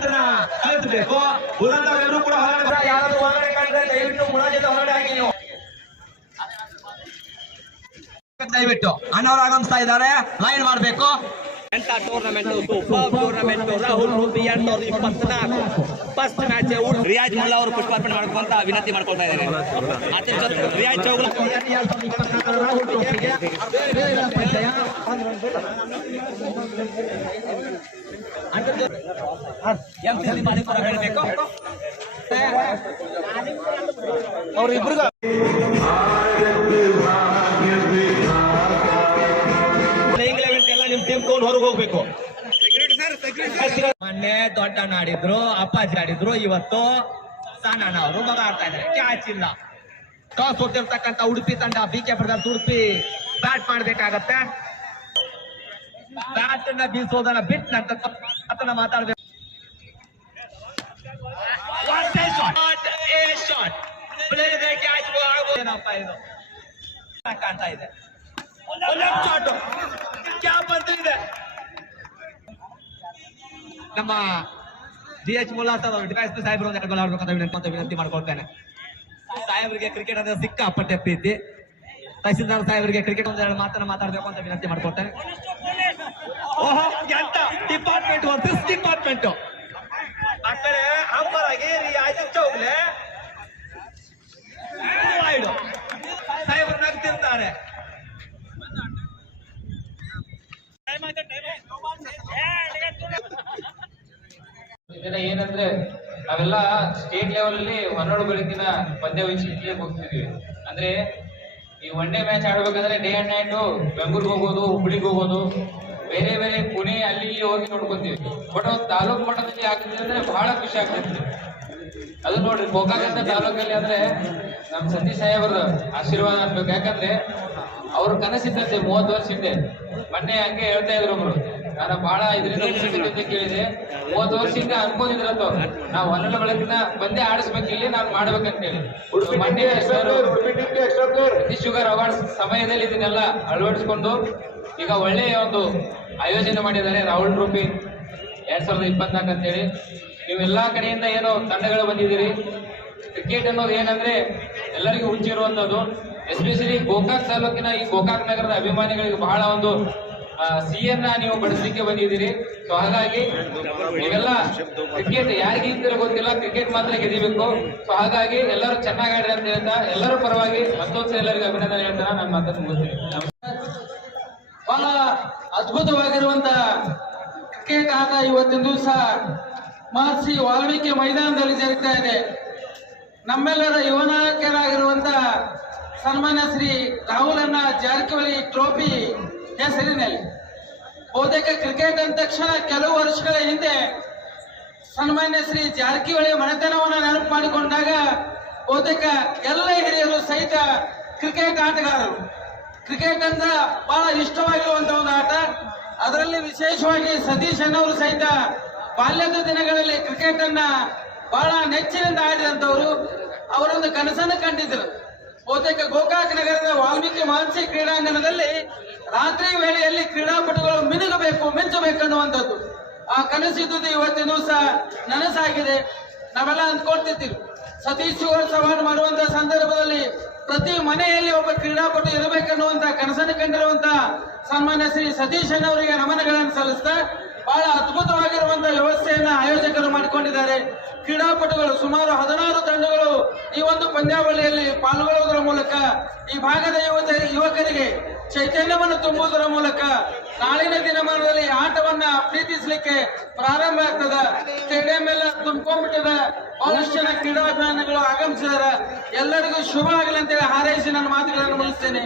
ಮಾತನ್ನ ಕಲಿಸಬೇಕು ಉಳಿದಂತವರೆಲ್ಲರೂ ಕೂಡ ಹೊರಗಡೆ ಯಾರಾದ್ರೂ ಹೊರಗಡೆ ಕಂಡ್ರೆ ದಯವಿಟ್ಟು ಮುಲಾಜಿಂದ ಹೊರಗಡೆ ಹಾಕಿ ನೀವು. ದಯವಿಟ್ಟು ಅಣ್ಣವ್ರು ಆಗಮಿಸ್ತಾ ಇದ್ದಾರೆ. ಲೈನ್ ಮಾಡಬೇಕು. ಎಂತ ಟೂರ್ನಮೆಂಟ್ ಉಪ ಟೂರ್ನಮೆಂಟ್ ರಾಹುಲ್ ಇಪ್ಪತ್ನಾಲ್ಕು. ಫಸ್ಟ್ ಮ್ಯಾಚ್ ರಿಯಾಜ್ ಮುಲ್ಲಾ ಅವರು ಪುಷ್ಪಾರ್ಪಣೆ ಮಾಡ್ಕೊಂತ ವಿನಂತಿ ಮಾಡ್ಕೊಳ್ತಾ ಇದ್ದಾರೆ ಅದ್ರ ಜೊತೆ ರಿಯಾಜ್ ಚೌಗುಲ. ಎಂ ಸಿ ಹೇಳಬೇಕು ಅವ್ರಿಬ್ರಿಗೂ ಎಲ್ಲ ನಿಮ್ ಟೀಮ್ ತಗೊಂಡು ಹೊರಗೆ ಹೋಗ್ಬೇಕು. ಮೊನ್ನೆ ದೊಡ್ಡ ಆಡಿದ್ರು ಅಪ್ಪಾಜಿ ಆಡಿದ್ರು, ಇವತ್ತು ಸಣ್ಣ ಅವರು ಮಗ ಆಡ್ತಾ ಇದ್ದಾರೆ. ಕ್ಯಾಚ್ ಇಲ್ಲ. ಟಾಸ್ ಹೊಟ್ಟಿರ್ತಕ್ಕಂಥ ಉಡುಪಿ ತಂಡ B K Pradhan Udupi bat ಮಾಡ್ಬೇಕಾಗತ್ತೆ. ಬ್ಯಾಟ್ ಅನ್ನ ಬೀಸೋದನ್ನ ಬಿಟ್ಟು ನಂತರ ಮಾತಾಡ್ಬೇಕು. ಏನಪ್ಪ ಇದು? ಕಾಣ್ತಾ ಇದೆ. ಕ್ಯಾಪ್ ಬರ್ತಿದೆ ನಮ್ಮ ಡಿ ಎಚ್ ಸರ್ ಡಿಫೆನ್ಸ್ ಸಾಹೇಬ್ರು ಒಂದು ಎರಡು ಆಡ್ಬೇಕಂತ ವಿನಂತಿ ವಿನಂತಿ ಮಾಡ್ಕೊಳ್ತೇನೆ. ಸಾಹೇಬರಿಗೆ ಕ್ರಿಕೆಟ್ ಅಂದ್ರೆ ಸಿಕ್ಕಾಪಟ್ಟೆ ಪ್ರೀತಿ. ತಹಸೀಲ್ದಾರ್ ಸಾಹೇಬರಿಗೆ ಕ್ರಿಕೆಟ್ ಒಂದೆರಡು ಮಾತನ್ನ ಮಾತಾಡಬೇಕು ಅಂತ ವಿನಂತಿ ಮಾಡ್ಕೊಳ್ತೇನೆ. ಓಹೋ ಡಿಪಾರ್ಟ್ಮೆಂಟ್ ವರ್ಸಸ್ ಡಿಪಾರ್ಟ್ಮೆಂಟ್ ಆ ಅಂಬರಾಗಿ ರಿಯಾಜ್ ಚೌಗ್ಲೆ. ಸಾಹೇಬರು ನಗ್ತಿರ್ತಾರೆ. ಇದೆಲ್ಲ ಏನಂದ್ರೆ ನಾವೆಲ್ಲ ಸ್ಟೇಟ್ ಲೆವೆಲ್ ಅಲ್ಲಿ ಹನ್ನೆರಡು ಬೆಳಕಿನ ಪಂದ್ಯ ವೀಕ್ಷಿಸಲಿಕ್ಕೆ ಹೋಗ್ತಿದ್ವಿ. ಅಂದ್ರೆ ಈ ಒನ್ ಡೇ ಮ್ಯಾಚ್ ಆಡ್ಬೇಕಂದ್ರೆ ಡೇ ಅಂಡ್ ನೈಟ್ ಬೆಂಗಳೂರಿಗೆ ಹೋಗೋದು, ಹುಬ್ಳಿಗೆ ಹೋಗೋದು, ಬೇರೆ ಬೇರೆ ಪುಣೆ ಅಲ್ಲಿ ಇಲ್ಲಿ ಹೋಗಿ ನೋಡ್ಕೊತೀವಿ. ಬಟ್ ಒಂದು ತಾಲೂಕು ಮಟ್ಟದಲ್ಲಿ ಆಗ್ತಿದೆ ಅಂದ್ರೆ ಬಹಳ ಖುಷಿ ಆಗ್ತಿತ್ತು ಅದು ನೋಡ್ರಿ, ಗೋಕಾಕ್ ಅಂತ ತಾಲೂಕಲ್ಲಿ ಅಂದ್ರೆ ನಮ್ ಸತೀಶ್ ಸಾಹೇಬ್ರ ಆಶೀರ್ವಾದ ಅನ್ಬೇಕು. ಯಾಕಂದ್ರೆ ಅವ್ರ ಕನಸಿದ್ದಂತೆ ಮೂವತ್ತು ವರ್ಷ ಹಿಂದೆ. ಮೊನ್ನೆ ಹಂಗೆ ಹೇಳ್ತಾ ಇದ್ರು ಒಬ್ರು. ನಾನು ಬಹಳ ಇದರಿಂದ ಕೇಳಿದೆ. ಮೂವತ್ತು ವರ್ಷದಿಂದ ಅನ್ಕೊಂಡಿದ್ರಂತ ನಾವು ಹನ್ನೆರಡು ಬೆಳಕಿನ ಬಂದೇ ಆಡಿಸ್ಬೇಕು ಇಲ್ಲಿ ನಾನು ಮಾಡ್ಬೇಕಂತೇಳಿ. ಮಂಡ್ಯ ಸತೀಶ್ ಶುಗರ್ ಅವಾರ್ಡ್ಸ್ ಸಮಯದಲ್ಲಿ ಇದನ್ನೆಲ್ಲ ಅಳವಡಿಸ್ಕೊಂಡು ಈಗ ಒಳ್ಳೆಯ ಒಂದು ಆಯೋಜನೆ ಮಾಡಿದ್ದಾರೆ ರಾಹುಲ್ ಟ್ರೋಫಿ. ಎರಡ್ ಸಾವಿರದ ಇಪ್ಪತ್ನಾಲ್ಕು ಅಂತೇಳಿ. ನೀವು ಎಲ್ಲಾ ಕಡೆಯಿಂದ ಏನೋ ತಂಡಗಳು ಬಂದಿದ್ದೀರಿ. ಕ್ರಿಕೆಟ್ ಅನ್ನೋದು ಏನಂದ್ರೆ ಎಲ್ಲರಿಗೂ ಹುಚ್ಚಿರುವಂತದ್ದು ಎಸ್ಪೆಷಲಿ ಗೋಕಾಕ್ ತಾಲೂಕಿನ ಈ ಗೋಕಾಕ್ ನಗರದ ಅಭಿಮಾನಿಗಳಿಗೆ ಬಹಳ ಒಂದು ಸಿಹಿಯನ್ನ ನೀವು ಬಡಿಸ್ಲಿಕ್ಕೆ ಬಂದಿದ್ದೀರಿ. ಸೊ ಹಾಗಾಗಿ ನೀವೆಲ್ಲ ಕ್ರಿಕೆಟ್ ಯಾರಿಗೆ ಇದ್ದಿರೋ ಗೊತ್ತಿಲ್ಲ ಕ್ರಿಕೆಟ್ ಮಾತ್ರ ಗೆದಿಬೇಕು. ಸೊ ಹಾಗಾಗಿ ಎಲ್ಲರೂ ಚೆನ್ನಾಗಿ ಆಡ್ರಿ ಅಂತ ಹೇಳ್ತಾ, ಎಲ್ಲರೂ ಪರವಾಗಿ ಮತ್ತೊಂದ್ಸಲ ಎಲ್ಲರಿಗೂ ಅಭಿನಂದನೆ ಹೇಳ್ತಾ ನನ್ನ ಮಾತನ್ನು ಮುಗಿಸ್ತೀನಿ. ಬಹಳ ಅದ್ಭುತವಾಗಿರುವಂತ ಕ್ರಿಕೆಟ್ ಆಟ ಇವತ್ತಿನ ದಿವಸ ಮಹರ್ಷಿ ವಾಲ್ಮೀಕಿ ಮೈದಾನದಲ್ಲಿ ಜರುಗ್ತಾ ಇದೆ. ನಮ್ಮೆಲ್ಲರ ಯುವ ನಾಯಕರಾಗಿರುವಂತ ಸನ್ಮಾನ್ಯ ಶ್ರೀ ರಾಹುಲನ್ನ ಜಾರಕಿಹೊಳಿ ಟ್ರೋಫಿ ಹೆಸರಿನಲ್ಲಿ ಬಹುತೇಕ ಕ್ರಿಕೆಟ್ ಅಂದ ತಕ್ಷಣ ಕೆಲವು ವರ್ಷಗಳ ಹಿಂದೆ ಸನ್ಮಾನ್ಯ ಶ್ರೀ ಜಾರಕಿಹೊಳಿ ಮನೆತನವನ್ನು ನೆನಪು ಮಾಡಿಕೊಂಡಾಗ ಬಹುತೇಕ ಎಲ್ಲ ಹಿರಿಯರು ಸಹಿತ ಕ್ರಿಕೆಟ್ ಆಟಗಾರರು. ಕ್ರಿಕೆಟ್ ಅಂದ್ರೆ ಬಹಳ ಇಷ್ಟವಾಗಿರುವಂತಹ ಒಂದು ಆಟ. ಅದರಲ್ಲಿ ವಿಶೇಷವಾಗಿ ಸತೀಶ್ ಅನ್ನವರು ಸಹಿತ ಬಾಲ್ಯದ ದಿನಗಳಲ್ಲಿ ಕ್ರಿಕೆಟ್ ಅನ್ನ ಬಹಳ ನೆಚ್ಚಿನಿಂದ ಆಡಿದಂತವರು ಅವರೊಂದು ಕನಸನ್ನು ಕಂಡಿದ್ದರು. ಬಹುತೇಕ ಗೋಕಾಕ್ ನಗರದ ವಾಲ್ಮೀಕಿ ಮಾನ್ಸಿ ಕ್ರೀಡಾಂಗಣದಲ್ಲಿ ರಾತ್ರಿ ವೇಳೆಯಲ್ಲಿ ಕ್ರೀಡಾಪಟುಗಳು ಮಿನುಗಬೇಕು ಮಿಂಚಬೇಕು ಅನ್ನುವಂಥದ್ದು ಆ ಕನಸಿದ್ದುದು ಇವತ್ತಿನ ಸಹ ನನಸಾಗಿದೆ. ನಾವೆಲ್ಲ ಅಂದ್ಕೊಳ್ತಿದ್ದೀವಿ ಸತೀಶ್ ಸವಾಲು ಮಾಡುವಂತಹ ಸಂದರ್ಭದಲ್ಲಿ ಪ್ರತಿ ಮನೆಯಲ್ಲಿ ಒಬ್ಬ ಕ್ರೀಡಾಪಟು ಇರಬೇಕನ್ನುವಂತ ಕನಸನ್ನು ಕಂಡಿರುವಂತ ಸನ್ಮಾನ್ಯ ಶ್ರೀ ಸತೀಶ್ ಅವರಿಗೆ ನಮನಗಳನ್ನು ಸಲ್ಲಿಸ್ತಾ, ಬಹಳ ವ್ಯವಸ್ಥೆಯನ್ನ ಆಯೋಜಕರು ಮಾಡಿಕೊಂಡಿದ್ದಾರೆ. ಕ್ರೀಡಾಪಟುಗಳು ಸುಮಾರು ಹದಿನಾರು ತಂಡಗಳು ಈ ಒಂದು ಪಂದ್ಯಾವಳಿಯಲ್ಲಿ ಪಾಲ್ಗೊಳ್ಳುವುದರ ಮೂಲಕ ಈ ಭಾಗದ ಯುವತ ಯುವಕರಿಗೆ ಚೈತನ್ಯವನ್ನು ತುಂಬುವುದರ ಮೂಲಕ ನಾಳಿನ ದಿನಮಾನದಲ್ಲಿ ಆಟವನ್ನ ಪ್ರೀತಿಸಲಿಕ್ಕೆ ಪ್ರಾರಂಭ ಆಗ್ತದ. ಸ್ಟೇಡಿಯಂ ಎಲ್ಲ ತುಂಬಿಕೊಂಡ್ಬಿಟ್ಟದ. ಬಹಳಷ್ಟು ಜನ ಕ್ರೀಡಾಭಿಮಾನಿಗಳು ಆಗಮಿಸಿದಾರ. ಎಲ್ಲರಿಗೂ ಶುಭ ಆಗಲಿ ಅಂತೇಳಿ ಹಾರೈಸಿ ನನ್ನ ಮಾತುಗಳನ್ನು ಮುಗಿಸ್ತೇನೆ.